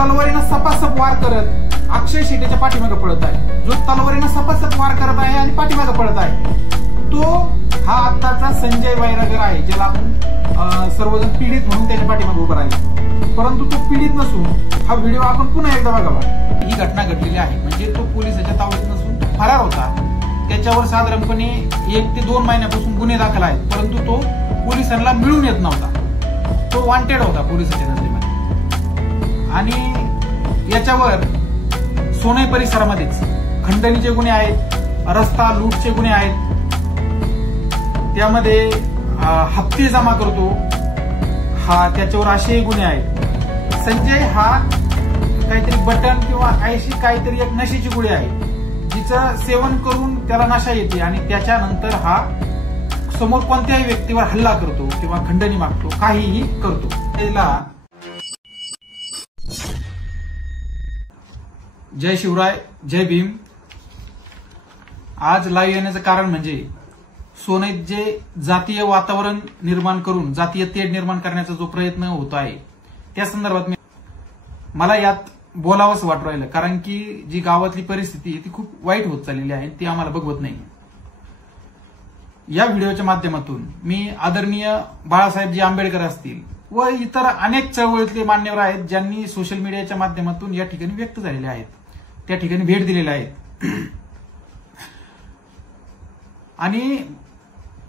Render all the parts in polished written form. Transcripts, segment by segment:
तलवारीनं सपासप वार करत अक्षय शेट्टीच्या पाठीमागे पळत आहे, जो तलवारीनं सपासप वार करत आहे आणि पाठीमागे पळत आहे, तो हा आत्ताचा संजय वैरागर आहे, ज्याला आपण सर्वजण पीडित म्हणून त्याच्या पाठीमागे उभं राहिले. परंतु तो पीडित नसून हा व्हिडिओ आपण पुन्हा एकदा बघावा. ही घटना घडलेली आहे, म्हणजे तो पोलिसाच्या तावडीत नसून फरार होता. त्याच्यावर साधारणपणे 1 ते 2 महिन्यापासून गुन्हे दाखल आहेत, परंतु तो पोलिसांना मिळून येत नव्हता. तो वॉन्टेड होता पोलिसाच्या नजरेमध्ये. आणि याच्यावर सोनई परिसरामध्येच खंडणीचे गुन्हे आहेत, रस्ता लूटचे गुन्हे आहेत, त्यामध्ये हप्ते जमा करतो हा, त्याच्यावर असे गुन्हे आहेत. संजय हा काहीतरी बटन किंवा अशी काहीतरी एक नशेची गोळी आहे, जिचं सेवन करून त्याला नशा येते आणि त्याच्यानंतर हा समोर कोणत्याही व्यक्तीवर हल्ला करतो किंवा खंडणी मागतो, काहीही करतो. त्याला जय शिवराय, जय भीम. आज लाईव्ह येण्याचं कारण म्हणजे सोनईत जे जातीय वातावरण निर्माण करून जातीय तेढ निर्माण करण्याचा जो प्रयत्न होत आहे, त्या संदर्भात मला यात बोलावंच वाटू राहिलं. कारण की जी गावातली परिस्थिती ती खूप वाईट होत चाललेली आहे, ती आम्हाला बघवत नाही. या व्हिडिओच्या माध्यमातून मी आदरणीय बाळासाहेबजी आंबेडकर असतील व इतर अनेक चळवळीतले मान्यवर आहेत, ज्यांनी सोशल मीडियाच्या माध्यमातून या ठिकाणी व्यक्त झालेले आहेत, त्या ठिकाणी भेट दिलेल्या आहेत. आणि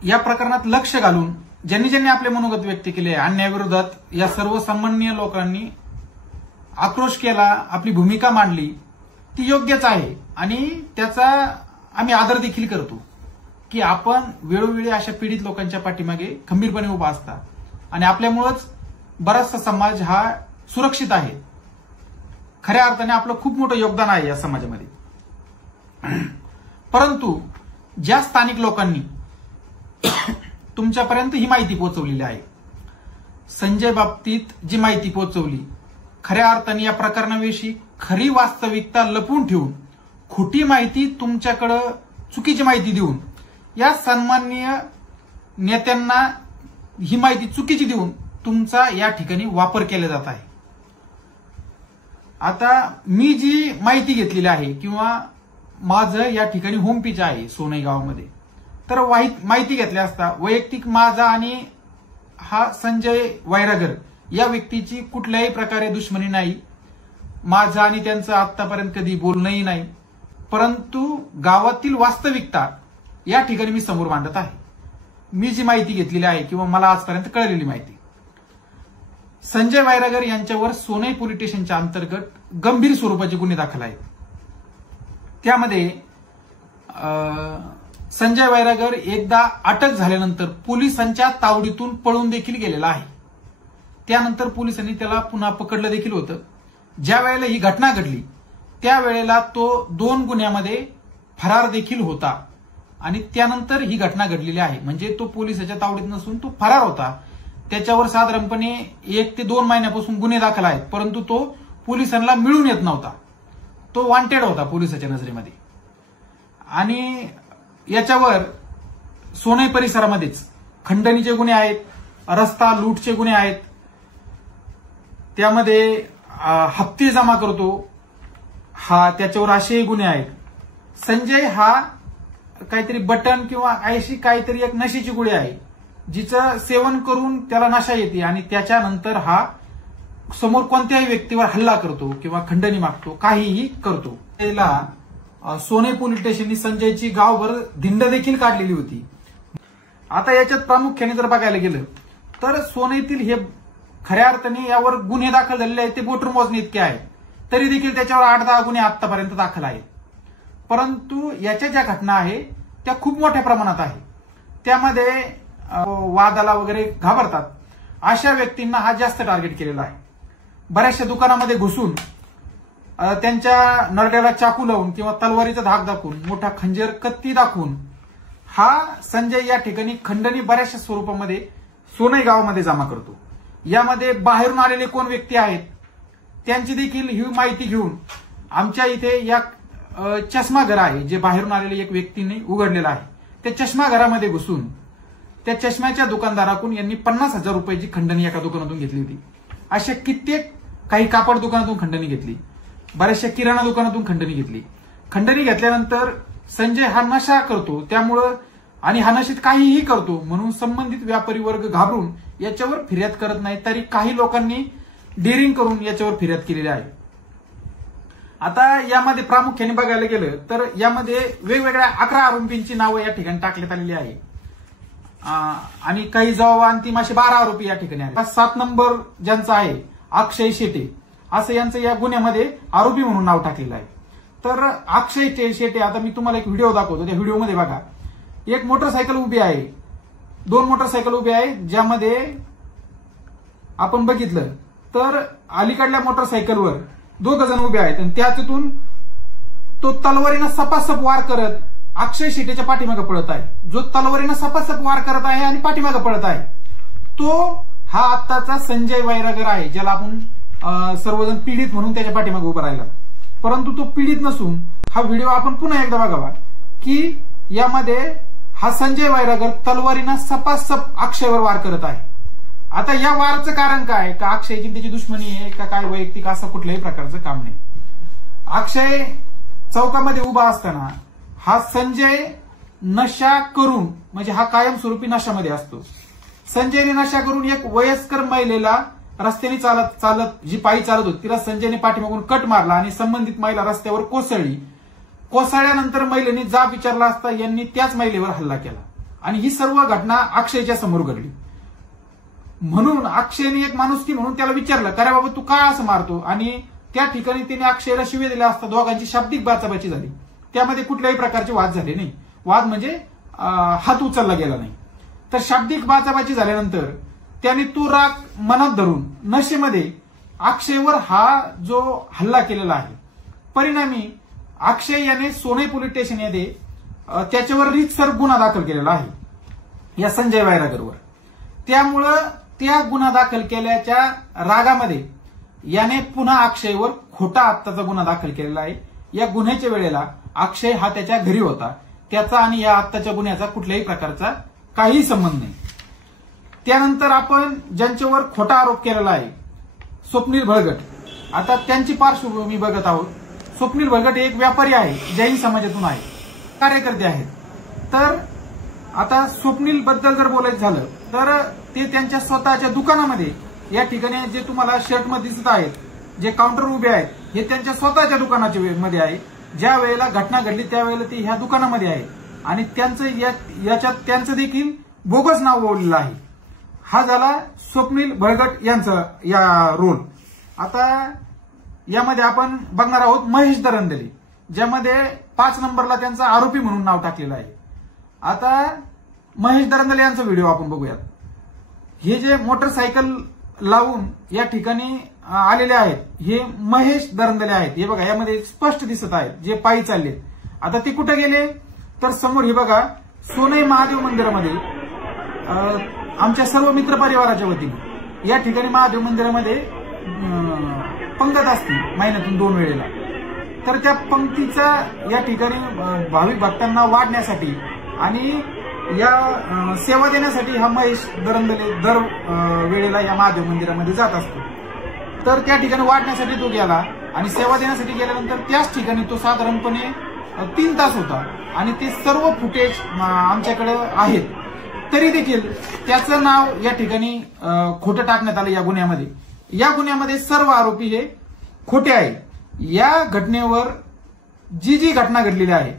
या प्रकरणात लक्ष घालून ज्यांनी आपले मनोगत व्यक्त केले, अन्यायाविरोधात या सर्व सन्माननीय लोकांनी आक्रोश केला, आपली भूमिका मांडली, ती योग्यच आहे. आणि त्याचा आम्ही आदर देखील करतो की आपण वेळोवेळी अशा पीडित लोकांच्या पाठीमागे खंबीरपणे उभा असता आणि आपल्यामुळेच बराचसा समाज हा सुरक्षित आहे. खऱ्या अर्थाने आपलं खूप मोठं योगदान आहे या समाजामध्ये. परंतु ज्या स्थानिक लोकांनी तुमच्यापर्यंत ही माहिती पोहोचवलेली आहे, संजय बाबतीत जी माहिती पोहोचवली, खऱ्या अर्थाने या प्रकरणाविषयी खरी वास्तविकता लपवून ठेवून खोटी माहिती तुमच्याकडे चुकीची माहिती देऊन या सन्माननीय नेत्यांना ही माहिती चुकीची देऊन तुमचा या ठिकाणी वापर केला जात आहे. आता मी जी माहिती घेतलेली आहे किंवा माझं या ठिकाणी होम पिच आहे सोनई गावामध्ये, तर माहिती घेतल्या असता वैयक्तिक माझा आणि हा संजय वैरागर या व्यक्तीची कुठल्याही प्रकारे दुश्मनी नाही. माझा आणि त्यांचं आतापर्यंत कधी बोलणंही नाही. परंतु गावातील वास्तविकता या ठिकाणी मी समोर मांडत आहे. मी जी माहिती घेतलेली आहे किंवा मला आजपर्यंत कळलेली माहिती, संजय वैरागर यांच्यावर सोनई पोलीस स्टेशनच्या अंतर्गत गंभीर स्वरूपाचे गुन्हे दाखल आहेत. त्यामध्ये संजय वैरागर एकदा अटक झाल्यानंतर पोलिसांच्या तावडीतून पळून देखील गेलेला आहे. त्यानंतर पोलिसांनी त्याला पुन्हा पकडलं देखील होतं. ज्या वेळेला ही घटना घडली त्यावेळेला तो 2 गुन्ह्यामध्ये फरार देखील होता आणि त्यानंतर ही घटना घडलेली आहे. म्हणजे तो पोलिसाच्या तावडीत नसून तो फरार होता. त्याच्यावर साधारणपणे 1 ते 2 महिन्यापासून गुन्हे दाखल आहेत, परंतु तो पोलिसांना मिळून येत नव्हता. तो वॉन्टेड होता पोलिसाच्या नजरेमध्ये. आणि याच्यावर सोनई परिसरामध्येच खंडणीचे गुन्हे आहेत, रस्ता लूटचे गुन्हे आहेत, त्यामध्ये हप्ते जमा करतो हा, त्याच्यावर असे गुन्हे आहेत. संजय हा काहीतरी बटन किंवा अशी काहीतरी एक नशेची गोळी आहे, जिचं सेवन करून त्याला नशा येते आणि त्याच्यानंतर हा समोर कोणत्याही व्यक्तीवर हल्ला करतो किंवा खंडणी मागतो, काहीही करतो. त्याला सोनई पोलीस स्टेशननी संजयची गावभर धिंड देखील काढलेली होती. आता याच्यात प्रामुख्याने जर बघायला गेलं तर सोनईतील हे खऱ्या अर्थाने यावर गुन्हे दाखल झालेले आहेत ते बोटर मोजणे इतके आहेत. तरी देखील त्याच्यावर 8-10 गुन्हे आतापर्यंत दाखल आहेत. परंतु याच्या ज्या घटना आहे त्या खूप मोठ्या प्रमाणात आहे. त्यामध्ये वादाला वगैरे घाबरतात अशा व्यक्तींना हा जास्त टार्गेट केलेला आहे. बऱ्याचशा दुकानामध्ये घुसून त्यांच्या नरड्याला चाकू लावून किंवा तलवारीचा धाक दाखवून, मोठा खंजीर कत्ती दाखवून हा संजय या ठिकाणी खंडणी बऱ्याचशा स्वरूपामध्ये सोनई गावामध्ये जमा करतो. यामध्ये बाहेरून आलेले कोण व्यक्ती आहेत त्यांची देखील ही माहिती घेऊन आमच्या इथे या चष्मा घर आहे जे बाहेरून आलेले एक व्यक्तीने उघडलेलं आहे, त्या चष्मा घरामध्ये घुसून त्या चष्म्याच्या दुकानदाराकडून यांनी 50,000 रुपयाची खंडणी एका दुकानातून घेतली होती. अशा कित्येक काही कापड दुकानातून खंडणी घेतली, बऱ्याचशा किराणा दुकानातून खंडणी घेतली. खंडणी घेतल्यानंतर संजय हा नशा करतो, त्यामुळं आणि हा नशेत काहीही करतो म्हणून संबंधित व्यापारी वर्ग घाबरून याच्यावर फिर्याद करत नाही. तरी काही लोकांनी डेअरिंग करून याच्यावर फिर्याद केलेली आहे. आता यामध्ये प्रामुख्याने बघायला गेलं तर यामध्ये वेगवेगळ्या 11 आरोपींची नावं या ठिकाणी टाकण्यात आलेली आहे आणि काही जबाब अंतिम असे 12 आरोपी या ठिकाणी आहेत. 7 नंबर ज्यांचा आहे अक्षय शेटे असं यांचं या गुन्ह्यामध्ये आरोपी म्हणून नाव टाकलेलं आहे. तर अक्षय शेटे, आता मी तुम्हाला एक व्हिडिओ दाखवतो, त्या व्हिडिओमध्ये बघा एक मोटरसायकल उभी आहे, 2 मोटरसायकल उभी आहे, ज्यामध्ये आपण बघितलं तर अलीकडल्या मोटरसायकलवर 2 जण उभे आहेत आणि त्यातून तो तलवारीनं सपासप वार करत अक्षय शेटेच्या पाठीमागे पळत आहे. जो तलवारीनं सपासप वार करत आहे आणि पाठीमागे पळत आहे तो हा आत्ताचा संजय वैरागर आहे, ज्याला आपण सर्वजण पीडित म्हणून त्याच्या पाठीमागे उभं राहिला. परंतु तो पीडित नसून हा व्हिडिओ आपण पुन्हा एकदा बघावा की यामध्ये हा संजय वैरागर तलवारीनं सपासप अक्षयवर वार करत आहे. आता या वाराचं कारण काय, का अक्षयची त्याची दुश्मनी आहे का काय वैयक्तिक असं कुठल्याही प्रकारचं काम नाही. अक्षय चौकामध्ये उभा असताना हा संजय नशा करून, म्हणजे हा कायमस्वरूपी नशामध्ये असतो. संजयने नशा करून एक वयस्कर महिलेला रस्त्याने चालत जी पायी चालत होती तिला संजयने पाठीमागून कट मारला आणि संबंधित महिला रस्त्यावर कोसळली. कोसळल्यानंतर महिलेने जाब विचारला असता यांनी त्याच महिलेवर हल्ला केला आणि ही सर्व घटना अक्षयच्या समोर घडली. म्हणून अक्षयने एक माणुसकी म्हणून त्याला विचारलं, अरे बाबा तू का असं मारतो, आणि त्या ठिकाणी त्याने अक्षयला शिव्या दिल्या असता दोघांची शाब्दिक बाचाबाची झाली. त्यामध्ये कुठल्याही प्रकारचे वाद झाले नाही, वाद म्हणजे हात उचलला गेला नाही. तर शाब्दिक बाचाबाची झाल्यानंतर त्याने तो राग मनात धरून नशेमध्ये अक्षयवर हा जो हल्ला केलेला आहे, परिणामी अक्षय याने सोनई पोलीस स्टेशन येथे त्याच्यावर रीतसर गुन्हा दाखल केलेला आहे या संजय वैरागरवर. त्यामुळं त्या गुन्हा दाखल केल्याच्या रागामध्ये याने पुन्हा अक्षयवर खोटा आत्ताचा गुन्हा दाखल केलेला आहे. या गुन्ह्याच्या वेळेला अक्षय हा त्याच्या घरी होता, त्याचा आणि या आत्ताच्या गुन्ह्याचा कुठल्याही प्रकारचा काही संबंध नाही. त्यानंतर आपण ज्यांच्यावर खोटा आरोप केलेला आहे स्वप्नील भळगट, आता त्यांची पार्श्वभूमी बघत आहोत. स्वप्नील भळगट एक व्यापारी आहे, जैन समाजातून आहे, कार्यकर्ते आहेत. तर आता स्वप्नील बद्दल जर बोलायचं झालं तर ते त्यांच्या स्वतःच्या दुकानामध्ये, या ठिकाणी जे तुम्हाला शर्टमध्ये दिसत आहेत, जे काउंटर उभे आहेत, हे त्यांच्या स्वतःच्या दुकानाच्या मध्ये आहे. ज्या वेळेला घटना घडली त्यावेळेला ते ह्या दुकानामध्ये आहे आणि त्यांचं याच्यात त्यांचं देखील बोगस नाव ओढलेलं आहे. हा झाला स्वप्नील भळगट यांचा या रोल. आता यामध्ये आपण बघणार आहोत महेश दरंदले, ज्यामध्ये 5 नंबरला त्यांचा आरोपी म्हणून नाव टाकलेलं आहे. आता महेश दरंदले यांचा व्हिडिओ आपण बघूयात. हे जे मोटरसायकल लावून या ठिकाणी आलेले आहेत हे महेश दरंदले आहेत. हे बघा यामध्ये स्पष्ट दिसत आहेत जे पायी चालले. आता ते कुठे गेले तर समोर हे बघा सोनई महादेव मंदिरामध्ये आमच्या सर्व मित्र परिवाराच्या वतीने या ठिकाणी महादेव मंदिरामध्ये पंगत असते महिन्यातून 2 वेळेला. तर त्या पंक्तीचा या ठिकाणी भाविक भक्तांना वाढण्यासाठी आणि या सेवा देण्यासाठी हा महेश दरंदले दर वेळेला या महादेव मंदिरामध्ये जात असतो. तर त्या ठिकाणी वाढण्यासाठी तो गेला आणि सेवा देण्यासाठी गेल्यानंतर त्याच ठिकाणी तो साधारणपणे 3 तास होता आणि ते सर्व फुटेज आमच्याकडे आहेत. तरी देखील त्याचं नाव या ठिकाणी खोटं टाकण्यात आलं या गुन्ह्यामध्ये. या गुन्ह्यामध्ये सर्व आरोपी हे खोटे आहेत. या घटनेवर जी घटना घडलेली आहे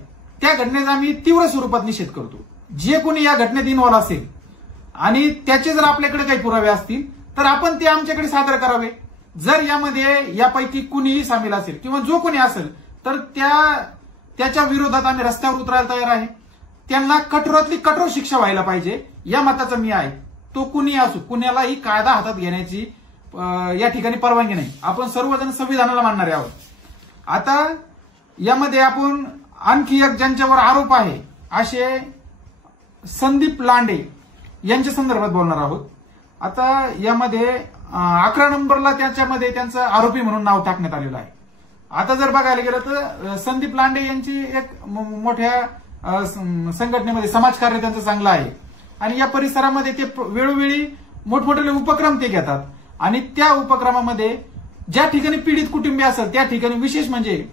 त्या घटनेचा आम्ही तीव्र स्वरूपात निषेध करतो. जे कोणी या घटनेत इन्व्हॉल्व असेल आणि त्याचे जर आपल्याकडे काही पुरावे असतील तर आपण ते आमच्याकडे सादर करावे. जर यामध्ये यापैकी कुणीही सामील असेल किंवा जो कोणी असेल तर त्याच्या विरोधात आम्ही रस्त्यावर उतरायला तयार आहे. त्यांना कठोरातली कठोर शिक्षा व्हायला पाहिजे या मताचा मी आहे. तो कुणी असो, कुणालाही कायदा हातात घेण्याची या ठिकाणी परवानगी नाही. आपण सर्वजण संविधानाला मानणारे आहोत. आता यामध्ये आपण आणखी एक ज्यांच्यावर आरोप आहे असे संदीप लांडे यांच्या संदर्भात बोलणार आहोत. आता यामध्ये 11 नंबरला त्याच्यामध्ये त्यांचं आरोपी म्हणून नाव टाकण्यात आलेलं आहे. आता जर बघायला गेलं तर संदीप लांडे यांची एक मोठ्या संघटनेमध्ये समाजकार्य त्यांचं चांगलं आहे आणि या परिसरामध्ये ते वेळोवेळी मोठमोठे उपक्रम ते घेतात आणि त्या उपक्रमामध्ये ज्या ठिकाणी पीडित कुटुंबीय असेल त्या ठिकाणी विशेष म्हणजे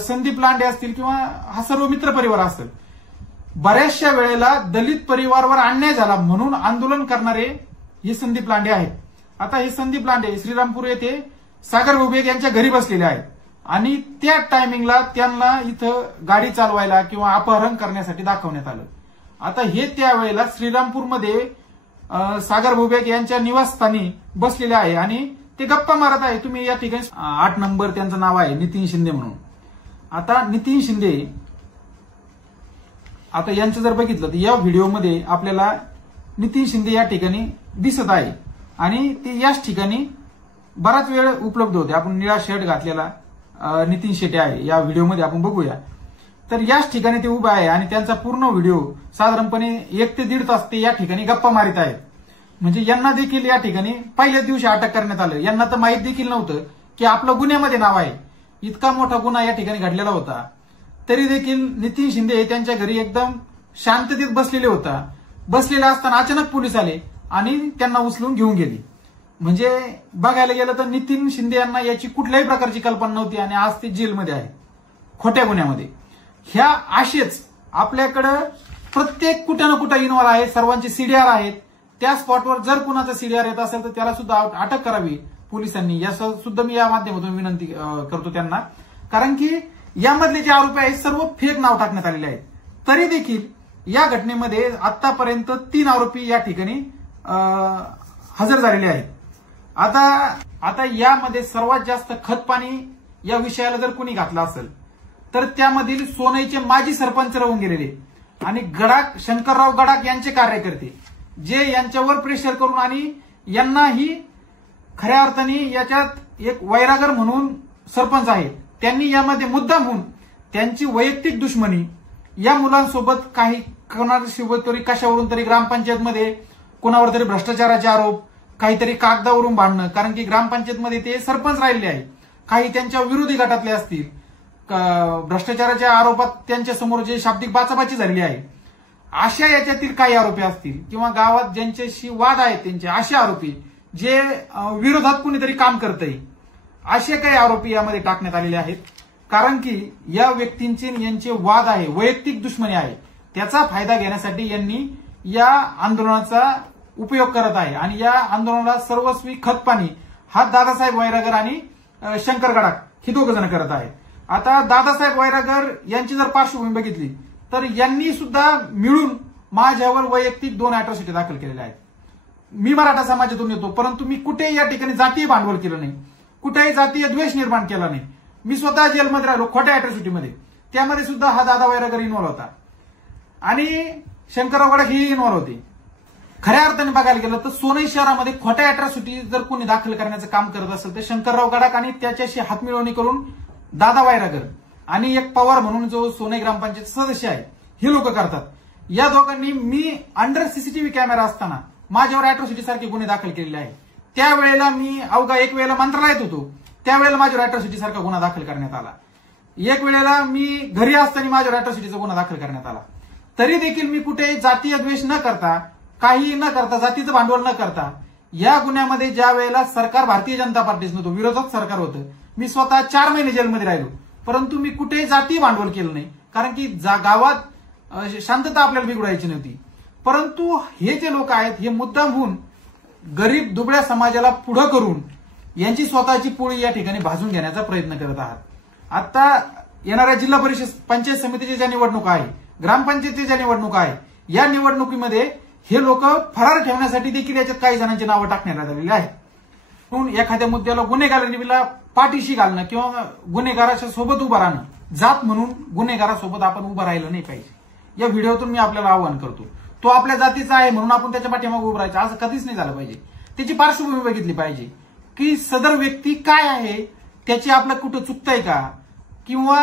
संदीप लांडे असतील किंवा हा सर्व मित्र परिवार असेल, बऱ्याचशा वेळेला दलित परिवारावर अन्याय झाला म्हणून आंदोलन करणारे हे संदीप लांडे आहेत. आता हे संदीप लांडे श्रीरामपूर येथे सागर भुबेग यांच्या घरी बसलेले आहेत आणि त्या टायमिंगला त्यांना इथं गाडी चालवायला किंवा अपहरण करण्यासाठी दाखवण्यात आलं. आता हे त्यावेळेला श्रीरामपूरमध्ये सागर भुबेग यांच्या निवासस्थानी बसलेले आहे आणि ते गप्पा मारत आहे. तुम्ही या ठिकाणी 8 नंबर त्यांचं नाव आहे नितीन शिंदे म्हणून. आता नितीन शिंदे आता यांचं जर बघितलं तर या व्हिडिओमध्ये आपल्याला नितीन शिंदे या ठिकाणी दिसत आहे आणि ते याच ठिकाणी बराच वेळ उपलब्ध होते. आपण निळा शर्ट घातलेला नितीन शेट्टे आहे या व्हिडिओमध्ये आपण बघूया. तर याच ठिकाणी ते उभे आहे आणि त्यांचा पूर्ण व्हिडिओ साधारणपणे 1 ते 1.5 तास ते या ठिकाणी गप्पा मारित आहेत. म्हणजे यांना देखील या ठिकाणी पहिल्याच दिवशी अटक करण्यात आलं. यांना तर माहीत देखील नव्हतं की आपलं गुन्ह्यामध्ये नाव आहे. इतका मोठा गुन्हा या ठिकाणी घडलेला होता तरी देखील नितीन शिंदे त्यांच्या घरी एकदम शांततेत बसलेले होता. बसलेले असताना अचानक पोलीस आले आणि त्यांना उचलून घेऊन गेले. म्हणजे बघायला गेलं तर नितीन शिंदे यांना याची कुठल्याही प्रकारची कल्पना नव्हती आणि आज ते जेलमध्ये आहे खोट्या गुन्ह्यामध्ये. ह्या असेच आपल्याकडं प्रत्येक कुठं ना कुठं इन्व्हॉल्व आहे. सर्वांचे सीडीआर आहेत. त्या स्पॉटवर जर कुणाचा सीडीआर येत असेल तर त्याला सुद्धा अटक करावी पोलिसांनी. याचं सुद्धा मी या माध्यमातून विनंती करतो त्यांना. कारण की यामधले जे आरोपी आहेत सर्व फेक नाव टाकण्यात आलेले आहेत. तरी देखील या घटनेमध्ये आतापर्यंत 3 आरोपी या ठिकाणी हजर झालेले आहेत. आता यामध्ये सर्वात जास्त खतपाणी या विषयाला जर कोणी घातलं असेल तर त्यामधील सोनईचे माजी सरपंच राहून गेलेले आणि गडाख शंकरराव गडाख यांचे कार्यकर्ते जे यांच्यावर प्रेशर करून आणि यांनाही खऱ्या अर्थाने याच्यात एक वैरागर म्हणून सरपंच आहेत. त्यांनी यामध्ये मुद्दाम होऊन त्यांची वैयक्तिक दुश्मनी या मुलांसोबत काही कोणासोबत तरी कशावरून तरी ग्रामपंचायतमध्ये कोणावर तरी भ्रष्टाचाराचे आरोप, काहीतरी कागदावरून भांडणं, कारण की ग्रामपंचायतमध्ये ते सरपंच राहिलेले आहेत. काही त्यांच्या विरोधी गटातले असतील. भ्रष्टाचाराच्या आरोपात त्यांच्या समोर जे शाब्दिक बाचाबाची झालेली आहे अशा याच्यातील काही आरोपी असतील किंवा गावात ज्यांच्याशी वाद आहेत त्यांचे असे आरोपी जे विरोधात कुणीतरी काम करतंय असे काही आरोपी यामध्ये टाकण्यात आलेले आहेत. कारण की या व्यक्तींचे यांचे वाद आहे, वैयक्तिक दुश्मनी आहे. त्याचा फायदा घेण्यासाठी यांनी या आंदोलनाचा उपयोग करत आहे आणि या आंदोलनाला सर्वस्वी खतपाणी हा दादासाहेब वैरागर आणि शंकर गडाख हे 2 जण करत आहेत. आता दादासाहेब वैरागर यांची जर पार्श्वभूमी बघितली तर यांनी सुद्धा मिळून माझ्यावर वैयक्तिक 2 अॅट्रॉसिटी दाखल केलेल्या आहेत. मी मराठा समाजातून येतो परंतु मी कुठेही या ठिकाणी जातीय भांडवल केलं नाही, कुठेही जातीय द्वेष निर्माण केला नाही. मी स्वतः जेलमध्ये राहिलो खोट्या अॅट्रॉसिटीमध्ये. त्यामध्ये सुद्धा हा दादा वैरागर इन्व्हॉल्व होता आणि शंकरराव गडाख हे इन्व्हॉल्व होते. खऱ्या अर्थाने बघायला गेलं तर सोनई शहरामध्ये खोट्या अॅट्रॉसिटी जर कोणी दाखल करण्याचं काम करत असेल तर शंकरराव गडाख आणि त्याच्याशी हातमिळवणी करून दादा वैरागर आणि एक पवार म्हणून जो सोनई ग्रामपंचायत सदस्य आहे हे लोक करतात. या दोघांनी मी अंडर सीसीटीव्ही कॅमेरा असताना माझ्यावर अॅट्रॉसिटी सारखे गुन्हे दाखल केलेले आहेत. त्यावेळेला मी अवघा एक वेळेला मंत्रालयात होतो त्यावेळेला माझ्यावर अॅट्रॉसिटी सारखा गुन्हा दाखल करण्यात आला. एक वेळेला मी घरी असताना माझ्यावर अॅट्रॉसिटीचा गुन्हा दाखल करण्यात आला. तरी देखील मी कुठे जातीय द्वेष न करता, काही न करता, जातीचं भांडवल न करता या गुन्ह्यामध्ये ज्या वेळेला सरकार भारतीय जनता पार्टीचं नव्हतं, विरोधात सरकार होतं, मी स्वतः 4 महिने जेलमध्ये राहिलो परंतु मी कुठेही जातीय भांडवल केलं नाही. कारण की गावात शांतता आपल्याला बिघडायची नव्हती. परंतु हे जे लोक आहेत हे मुद्दाम होऊन गरीब दुबळ्या समाजाला पुढं करून यांची स्वतःची पोळी या ठिकाणी भाजून घेण्याचा प्रयत्न करत आहात. आता येणाऱ्या जिल्हा परिषद पंचायत समितीच्या ज्या निवडणुका आहे, ग्रामपंचायतीच्या ज्या निवडणुका आहे, या निवडणुकीमध्ये हे लोक फरार ठेवण्यासाठी देखील याच्यात काही जणांची नावं टाकण्यात आलेली आहेत. म्हणून एखाद्या मुद्द्याला गुन्हेगारांना पाठीशी घालणं किंवा गुन्हेगाराच्या सोबत उभं राहणं, जात म्हणून गुन्हेगारासोबत आपण उभं राहिलं नाही पाहिजे. या व्हिडिओतून मी आपल्याला आवाहन करतो. तो आपल्या जातीचा आहे म्हणून आपण त्याच्या पाठीमागे उभं राहायचं असं कधीच नाही झालं पाहिजे. त्याची पार्श्वभूमी बघितली पाहिजे की सदर व्यक्ती काय आहे, त्याची आपलं कुठं चुकतंय का, किंवा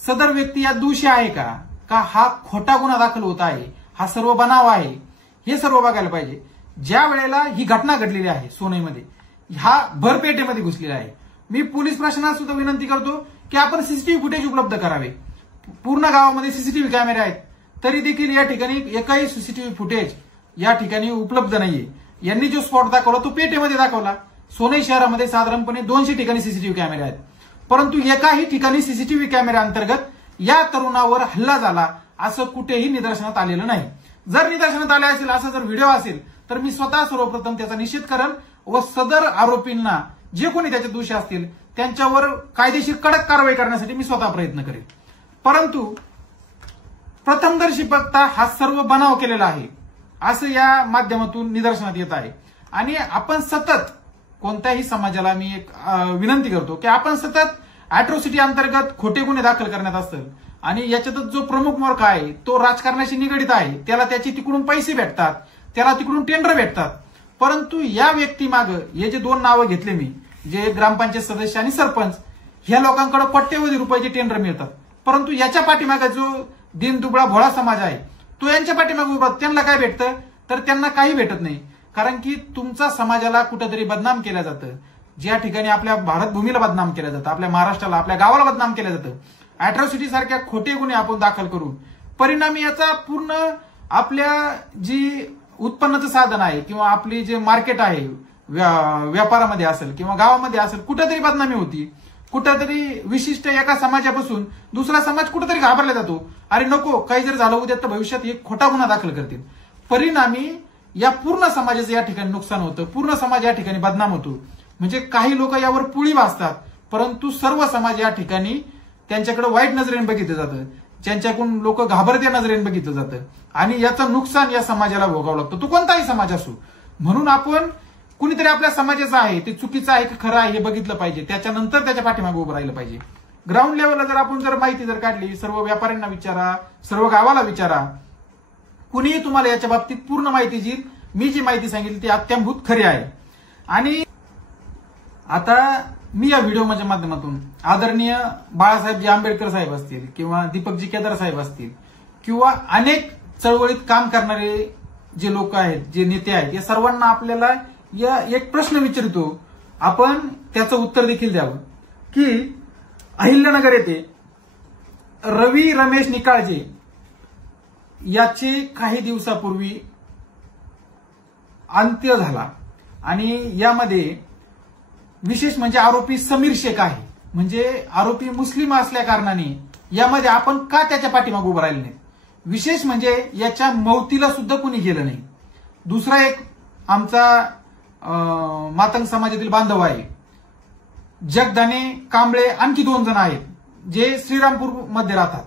सदर व्यक्ती या दोषी आहे का हा खोटा गुन्हा दाखल होत आहे, हा सर्व बनाव आहे, हे सर्व बघायला पाहिजे. ज्या वेळेला ही घटना घडलेली आहे सोनईमध्ये, हा भरपेटेमध्ये घुसलेला आहे. मी पोलीस प्रशासनाला सुद्धा विनंती करतो की आपण सीसीटीव्ही फुटेज उपलब्ध करावे. पूर्ण गावामध्ये सीसीटीव्ही कॅमेरे आहेत तरी देखील या ठिकाणी एकही सीसीटीव्ही फुटेज या ठिकाणी उपलब्ध नाहीये. यांनी जो स्पॉट दाखवला तो पेटेमध्ये दाखवला. सोनई शहरामध्ये साधारणपणे 200 ठिकाणी सीसीटीव्ही कॅमेरे आहेत, परंतु एकाही ठिकाणी सीसीटीव्ही कॅमेऱ्या अंतर्गत या तरुणावर हल्ला झाला असं कुठेही निदर्शनात आलेलं नाही. जर निदर्शनात आले असेल, असा जर व्हिडिओ असेल, तर मी स्वतः सर्वप्रथम त्याचा निषेध करेन व सदर आरोपींना, जे कोणी त्याचे दोषी असतील, त्यांच्यावर कायदेशीर कडक कारवाई करण्यासाठी मी स्वतः प्रयत्न करेन. परंतु प्रथमदर्शी बघता हा सर्व बनाव केलेला आहे असं या माध्यमातून निदर्शनात येत आहे. आणि आपण सतत कोणत्याही समाजाला मी एक विनंती करतो की आपण सतत अॅट्रॉसिटी अंतर्गत खोटे गुन्हे दाखल करण्यात असतील आणि याच्यातच जो प्रमुख मोर्चा आहे तो राजकारणाशी निगडित आहे, त्याला त्याचे तिकडून पैसे भेटतात, त्याला तिकडून टेंडर भेटतात. परंतु या व्यक्तीमागं हे जे 2 नावं घेतले मी, जे ग्रामपंचायत सदस्य आणि सरपंच, ह्या लोकांकडे कोट्यवधी रुपयाचे टेंडर मिळतात, परंतु याच्या पाठीमागे जो दीनदुबळा भोळा समाज आहे तो यांच्या पाठीमागे उभा, त्यांना काय भेटतं? तर त्यांना काही भेटत नाही. कारण की तुमचा समाजाला कुठेतरी बदनाम केलं जातं. ज्या ठिकाणी आपल्या भारतभूमीला बदनाम केलं जातं, आपल्या महाराष्ट्राला, आपल्या गावाला बदनाम केलं जातं, अॅट्रॉसिटी सारख्या खोटे गुन्हे आपण दाखल करून परिणामी याचा पूर्ण आपल्या जी उत्पन्नाचं साधन आहे किंवा आपली जे मार्केट आहे व्यापारामध्ये असेल किंवा गावामध्ये असेल, कुठेतरी बदनामी होती. कुठेतरी विशिष्ट एका समाजापासून दुसरा समाज कुठेतरी घाबरला जातो. अरे नको, काही जर झालं उद्या तर भविष्यात एक खोटा गुन्हा दाखल करतील. परिणामी या पूर्ण समाजाचं या ठिकाणी नुकसान होतं, पूर्ण समाज या ठिकाणी बदनाम होतो. म्हणजे काही लोक यावर पुळी वाचतात, परंतु सर्व समाज या ठिकाणी त्यांच्याकडे वाईट नजरेने बघितलं जातं, ज्यांच्याकडून लोक घाबरत्या नजरेने बघितलं जातं आणि याचं नुकसान या समाजाला भोगावं लागतं, तो कोणताही समाज असो. म्हणून आपण कुणीतरी आपल्या समाजाचं आहे ते चुकीचं आहे की खरं आहे हे बघितलं पाहिजे, त्याच्यानंतर त्याच्या पाठीमागे उभं राहिलं पाहिजे. ग्राउंड लेवलला जर आपण माहिती काढली, सर्व व्यापाऱ्यांना विचारा, सर्व गावाला विचारा, कुणीही तुम्हाला याच्या बाबतीत पूर्ण माहिती देईल. मी जी माहिती सांगितली ती अत्यंभूत खरी आहे. आणि आता मी या व्हिडिओच्या माध्यमातून आदरणीय बाळासाहेबजी आंबेडकर साहेब असतील किंवा दीपकजी केदार साहेब असतील किंवा अनेक चळवळीत काम करणारे जे लोक आहेत, जे नेते आहेत, या सर्वांना आपल्याला या एक प्रश्न विचारतो, आपण त्याचं उत्तर देखील द्यावं की अहिल्यानगर येथे रवी रमेश निकाळजे याचे काही दिवसापूर्वी अंत्य झाला आणि यामध्ये विशेष म्हणजे आरोपी समीर शेख आहे. म्हणजे आरोपी मुस्लिम असल्या कारणाने यामध्ये आपण का त्याच्या पाठीमागे उभं राहिले नाही. विशेष म्हणजे याच्या मौतीला सुद्धा कुणी गेलं नाही. दुसरा एक आमचा मातंग समाजातील बांधव आहे, जगदाने कांबळे, आणखी 2 जण आहेत जे श्रीरामपूर मध्ये राहतात.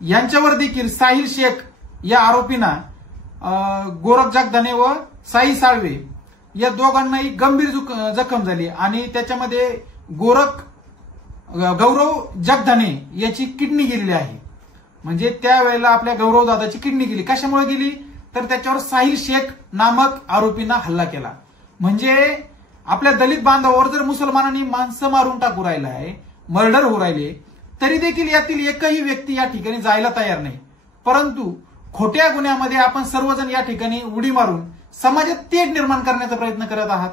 यांच्यावर देखील साहिल शेख या आरोपींना गोरख जगदाने व साई साळवे या दोघांनाही गंभीर जखम झाली आणि त्याच्यामध्ये गौरव जगदाने याची किडनी गेलेली आहे. म्हणजे त्यावेळेला आपल्या गौरव दादाची किडनी गेली. कशामुळे गेली? तर त्याच्यावर साहिल शेख नामक आरोपींना हल्ला केला. म्हणजे आपल्या दलित बांधवावर जर मुसलमानांनी माणसं मारून टाकू राहिला आहे, मर्डर होऊ राहिले, तरी देखील यातील एकही व्यक्ती या ठिकाणी जायला तयार नाही. परंतु खोट्या गुन्ह्यामध्ये आपण सर्वजण या ठिकाणी उडी मारून समाजात तेढ निर्माण करण्याचा प्रयत्न करत आहात.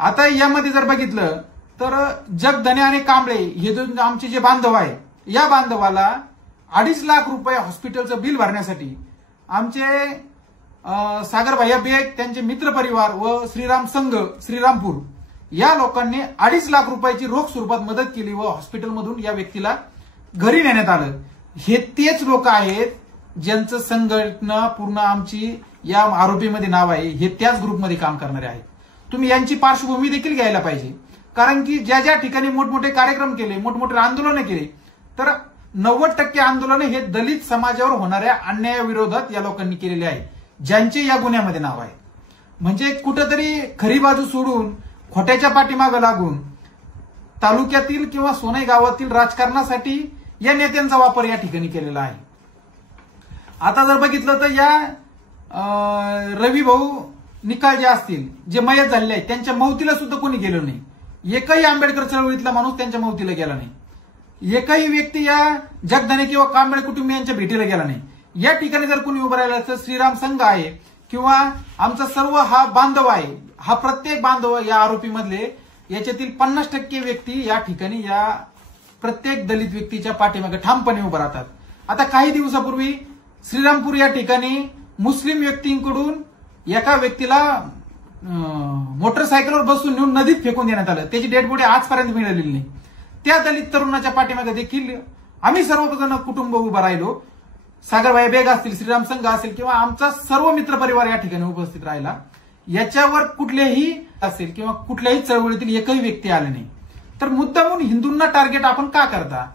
आता यामध्ये जर बघितलं तर जगधने आणि कांबळे हे दोन आमचे जे बांधव आहे, या बांधवाला 2.5 लाख रुपये हॉस्पिटलचं बिल भरण्यासाठी आमचे सागर भैया बेग, त्यांचे मित्र परिवार व श्रीराम संघ श्रीरामपूर या लोकांनी 2.5 लाख रुपयाची रोख स्वरूपात मदत केली व हॉस्पिटलमधून या व्यक्तीला घरी नेण्यात आलं. हे तेच लोक आहेत ज्यांचं संघटना पूर्ण आमची या आरोपीमध्ये नाव आहे, हे त्याच ग्रुपमध्ये काम करणारे आहेत. तुम्ही यांची पार्श्वभूमी देखील घ्यायला पाहिजे. कारण की ज्या ज्या ठिकाणी मोठमोठे कार्यक्रम केले, मोठमोठे आंदोलनं केले, तर 90% आंदोलने हे दलित समाजावर होणाऱ्या अन्यायाविरोधात या लोकांनी केलेले आहे, ज्यांचे या गुन्ह्यामध्ये नाव आहे. म्हणजे कुठेतरी खरी बाजू सोडून खोट्याच्या पाठीमागे लागून तालुक्यातील किंवा सोनई गावातील राजकारणासाठी या नेत्यांचा वापर या ठिकाणी केलेला आहे. आता जर बघितलं तर या रवी भाऊ निकाळजे असतील, जे मयत झालेले आहेत, त्यांच्या मौतीला सुद्धा कोणी गेलं नाही. एकही आंबेडकर चळवळीतला माणूस त्यांच्या मौतीला गेला नाही. एकही व्यक्ती या जगधने किंवा कांबळे कुटुंबियांच्या भेटीला गेला नाही. या ठिकाणी जर कोणी उभं राहिलं तर श्रीराम संघ आहे किंवा आमचा सर्व हा बांधव आहे, हा प्रत्येक बांधव या आरोपीमधले याच्यातील 50% व्यक्ती या ठिकाणी या प्रत्येक दलित व्यक्तीच्या पाठीमागे ठामपणे उभं राहतात. आता काही दिवसापूर्वी श्रीरामपूर या ठिकाणी मुस्लिम व्यक्तींकडून एका व्यक्तीला मोटरसायकलवर बसून नेऊन नदीत फेकून देण्यात आलं. त्याची डेड बॉडी आजपर्यंत मिळालेली नाही. त्या दलित तरुणाच्या पाठीमागे देखील आम्ही सर्वजण कुटुंब उभं राहिलो. सागरभाई बेग असतील, श्रीराम संघ असेल किंवा आमचा सर्व मित्रपरिवार या ठिकाणी उपस्थित राहिला. याच्यावर कुठलेही असेल किंवा कुठल्याही चळवळीतील एकही व्यक्ती आले नाही. तर मुद्दामून हिंदूंना टार्गेट आपण का करता?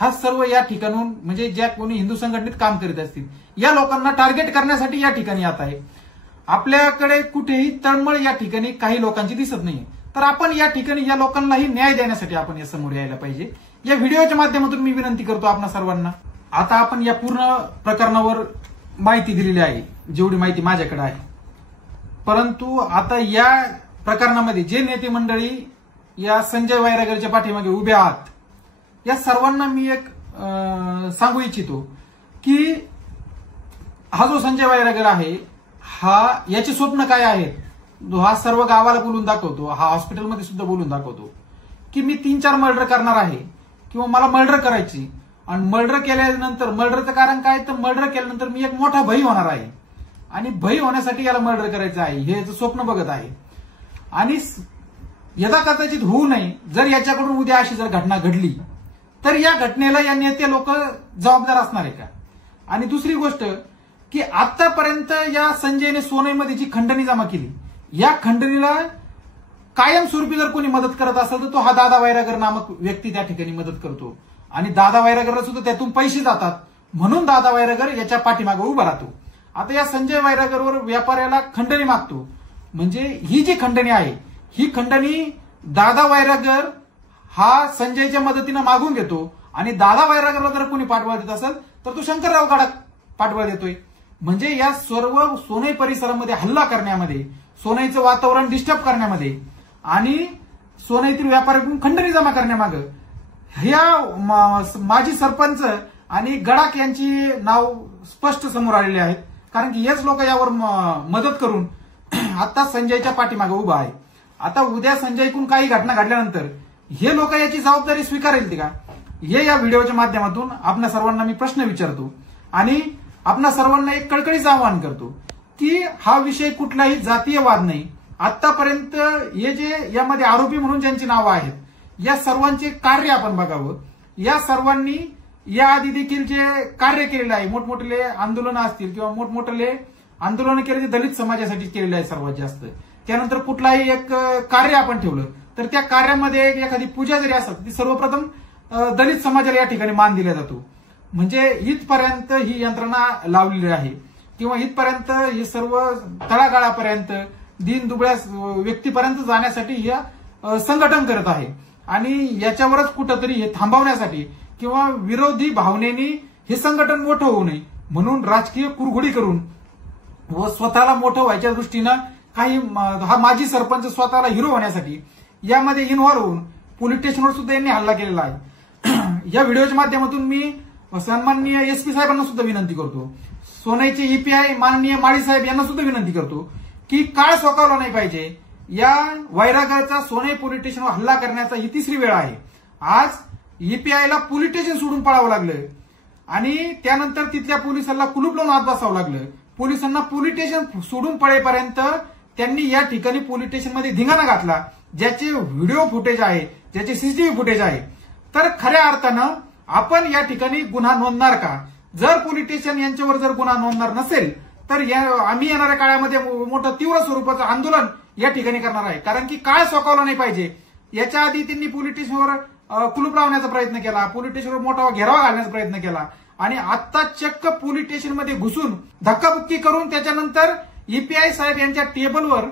हा सर्व या ठिकाणून म्हणजे ज्या कोणी हिंदू संघटनेत काम करीत असतील या लोकांना टार्गेट करण्यासाठी या ठिकाणी येत आहे. आपल्याकडे कुठेही तळमळ या ठिकाणी काही लोकांची दिसत नाही. तर आपण या ठिकाणी या लोकांनाही न्याय देण्यासाठी आपण या समोर यायला पाहिजे. या व्हिडिओच्या माध्यमातून मी विनंती करतो आपणा सर्वांना. आता आपण या पूर्ण प्रकरणावर माहिती दिलेली आहे, जेवढी माहिती माझ्याकडे आहे. परंतु आता या प्रकरणामध्ये जे नेते मंडळी या संजय वायरागरच्या पाठीमागे उभे आहात या सर्वांना मी एक सांगू इच्छितो की हा जो संजय वायरागर आहे याचे स्वप्न काय आहेत. हा सर्व गावाला बोलून दाखवतो, हा हॉस्पिटलमध्ये सुद्धा बोलून दाखवतो की मी 3-4 मर्डर करणार आहे किंवा मला मर्डर करायची. आणि मर्डर केल्यानंतर मर्डरचं कारण काय, तर मर्डर केल्यानंतर मी एक मोठा भयी होणार आहे आणि भयी होण्यासाठी याला मर्डर करायचं आहे हे स्वप्न बघत आहे. आणि यथाकथित होऊ नये जर याच्याकडून उद्या अशी जर घटना घडली तर या घटनेला या नेते लोक जबाबदार असणार आहे का? आणि दुसरी गोष्ट की आतापर्यंत या संजयने सोनईमध्ये जी खंडणी जमा केली या खंडणीला कायमस्वरूपी जर कोणी मदत करत असेल तर तो हा दादा वायरागर नामक व्यक्ती त्या ठिकाणी मदत करतो. आणि दादा वायरागरला सुद्धा त्यातून पैसे जातात म्हणून दादा वायरागर याच्या पाठीमागे उभा राहतो. आता या संजय वायरागरवर व्यापाऱ्याला खंडणी मागतो. म्हणजे ही जी खंडणी आहे ही खंडणी दादा वायरागर हा संजयच्या मदतीनं मागून घेतो आणि दादा वायरागरला जर कोणी पाठबळ देत असेल तर तो शंकरराव गडाख पाठबळ देतोय. म्हणजे या सर्व सोनई परिसरामध्ये हल्ला करण्यामध्ये, सोनईचं वातावरण डिस्टर्ब करण्यामध्ये आणि सोनईतील व्यापाऱ्याकडून खंडणी जमा करण्यामागे ह्या माजी सरपंच आणि गडाख यांची नाव स्पष्ट समोर आलेली आहेत. कारण की हेच लोक यावर मदत करून आता संजयच्या पाठीमागे उभा आहे. आता उद्या संजयकडून काही घटना घडल्यानंतर हे लोक याची जबाबदारी स्वीकारेल का? हे या व्हिडिओच्या माध्यमातून आपल्या सर्वांना मी प्रश्न विचारतो आणि आपल्या सर्वांना एक कळकळीचं आवाहन करतो की हा विषय कुठलाही जातीय वाद नाही. आतापर्यंत हे जे यामध्ये आरोपी म्हणून ज्यांची नावं आहेत या सर्वांचे कार्य आपण बघावं. या सर्वांनी याआधी देखील जे कार्य केलेलं आहे, मोठमोठे आंदोलनं असतील किंवा मोठमोठे आंदोलनं केले दलित समाजासाठी केलेले आहे सर्वात जास्त. त्यानंतर कुठलाही एक कार्य आपण ठेवलं तर त्या कार्यामध्ये एखादी पूजा जरी असत ती सर्वप्रथम दलित समाजाला या ठिकाणी मान दिला जातो. म्हणजे इथपर्यंत ही यंत्रणा लावलेली आहे किंवा इथपर्यंत हे सर्व तळागाळापर्यंत दीन दुबळ्या व्यक्तीपर्यंत जाण्यासाठी हे संघटन करत आहे. आणि याच्यावरच कुठंतरी हे थांबवण्यासाठी किंवा विरोधी भावनेनी हे संघटन मोठं होऊ नये म्हणून राजकीय कुरघोडी करून व स्वतःला मोठं व्हायच्या दृष्टीनं काही हा माजी सरपंच स्वतःला हिरो होण्यासाठी यामध्ये इन्व्हॉल्व्ह होऊन पोलीस स्टेशनवर सुद्धा यांनी हल्ला केलेला आहे. या व्हिडिओच्या माध्यमातून मी सन्माननीय एसपी साहेबांना सुद्धा विनंती करतो, सोनईचे ईपीआय माननीय माळी साहेब यांना सुद्धा विनंती करतो की काळ सोकावला नाही पाहिजे. या वायरागरचा सोनई पोलीस स्टेशनवर हल्ला करण्याचा ही 3री वेळ आहे. आज ईपीआयला पोलीस स्टेशन सोडून पळावं लागलं आणि त्यानंतर तिथल्या पोलिसांना कुलूप लावून आत बसावं लागलं. पोलिसांना पोलीस स्टेशन सोडून पळेपर्यंत त्यांनी या ठिकाणी पोलीस स्टेशनमध्ये धिंगाणा घातला, ज्याचे व्हिडिओ फुटेज आहे, ज्याचे सीसीटीव्ही फुटेज आहे. तर खऱ्या अर्थानं आपण या ठिकाणी गुन्हा नोंदणार का? जर पोलीस स्टेशन यांच्यावर जर गुन्हा नोंदणार नसेल तर आम्ही येणाऱ्या काळामध्ये मोठं तीव्र स्वरूपाचं आंदोलन या ठिकाणी करणार आहे. कारण की काळ सोकावला नाही पाहिजे. याच्या आधी त्यांनी पोलीस स्टेशनवर कुलूप लावण्याचा प्रयत्न केला, पोलीस स्टेशनवर मोठा घेरावा घालण्याचा प्रयत्न केला आणि आता चक्क पोलीस स्टेशनमध्ये घुसून धक्काबुक्की करून त्याच्यानंतर ईपीआय साहेब यांच्या टेबलवर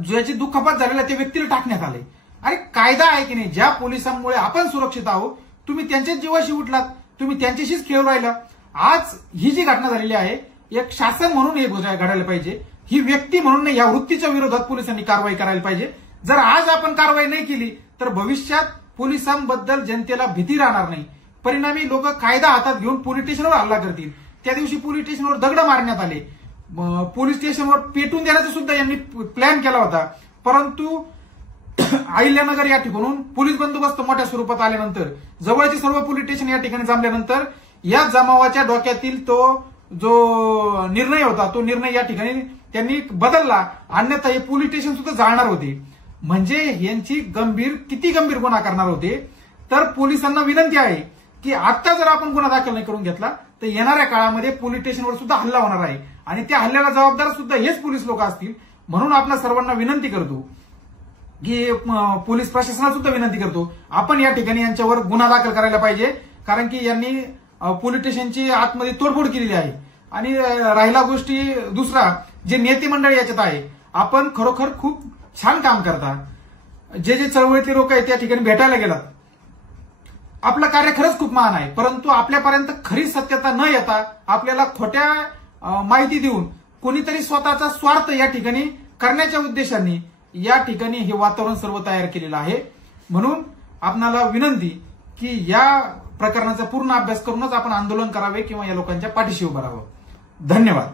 ज्याची दुखापत झालेल्या त्या व्यक्तीला टाकण्यात आले. अरे कायदा आहे की नाही? ज्या पोलिसांमुळे आपण सुरक्षित आहोत तुम्ही त्यांच्याच जीवाशी उठलात, तुम्ही त्यांच्याशीच खेळू राहिला. आज ही जी घटना झालेली आहे एक शासन म्हणून हे घडायला पाहिजे, ही व्यक्ती म्हणून नाही, या वृत्तीच्या विरोधात पोलिसांनी कारवाई करायला पाहिजे. जर आज आपण कारवाई नाही केली तर भविष्यात पोलिसांबद्दल जनतेला भीती राहणार नाही. परिणामी लोक कायदा हातात घेऊन पोलीस स्टेशनवर हल्ला करतील. त्या दिवशी पोलीस स्टेशनवर दगड मारण्यात आले, पोलीस स्टेशनवर पेटून देण्याचा सुद्धा यांनी प्लॅन केला होता. परंतु अहिल्यानगर या ठिकाणून पोलीस बंदोबस्त मोठ्या स्वरूपात आल्यानंतर जवळचे सर्व पोलीस स्टेशन या ठिकाणी जमल्यानंतर या जमावाच्या डोक्यातील तो जो निर्णय होता तो निर्णय या ठिकाणी त्यांनी बदलला, अन्यथा हे पोलीस स्टेशन सुद्धा जाळणार होते. म्हणजे यांची किती गंभीर गुन्हा करणार होते. तर पोलिसांना विनंती आहे की आता जर आपण गुन्हा दाखल नाही करून घेतला तर येणाऱ्या काळामध्ये पोलीस स्टेशनवर सुद्धा हल्ला होणार आहे आणि त्या हल्ल्याला जबाबदार सुद्धा हेच पोलीस लोक असतील. म्हणून आपल्या सर्वांना विनंती करतो की पोलीस प्रशासनाला सुद्धा विनंती करतो, आपण या ठिकाणी यांच्यावर गुन्हा दाखल करायला पाहिजे. कारण की यांनी पोलीस स्टेशनची आतमध्ये तोडफोड केलेली आहे. आणि राहिला गोष्टी दुसरा, जे नेते मंडळ याच्यात आहे, आपण खरोखर खूप छान काम करता. जे चळवळीतले लोक आहेत त्या ठिकाणी भेटायला गेलात, आपलं कार्य खरंच खूप महान आहे. परंतु आपल्यापर्यंत खरी सत्यता न येता आपल्याला खोट्या माहिती देऊन कोणीतरी स्वतःचा स्वार्थ या ठिकाणी करण्याच्या उद्देशाने या ठिकाणी हे वातावरण सर्व तयार केलेलं आहे. म्हणून आपणाला विनंती की या प्रकरणाचा पूर्ण अभ्यास करूनच आपण आंदोलन करावे किंवा या लोकांच्या पाठीशी उभं राहावं. धन्यवाद.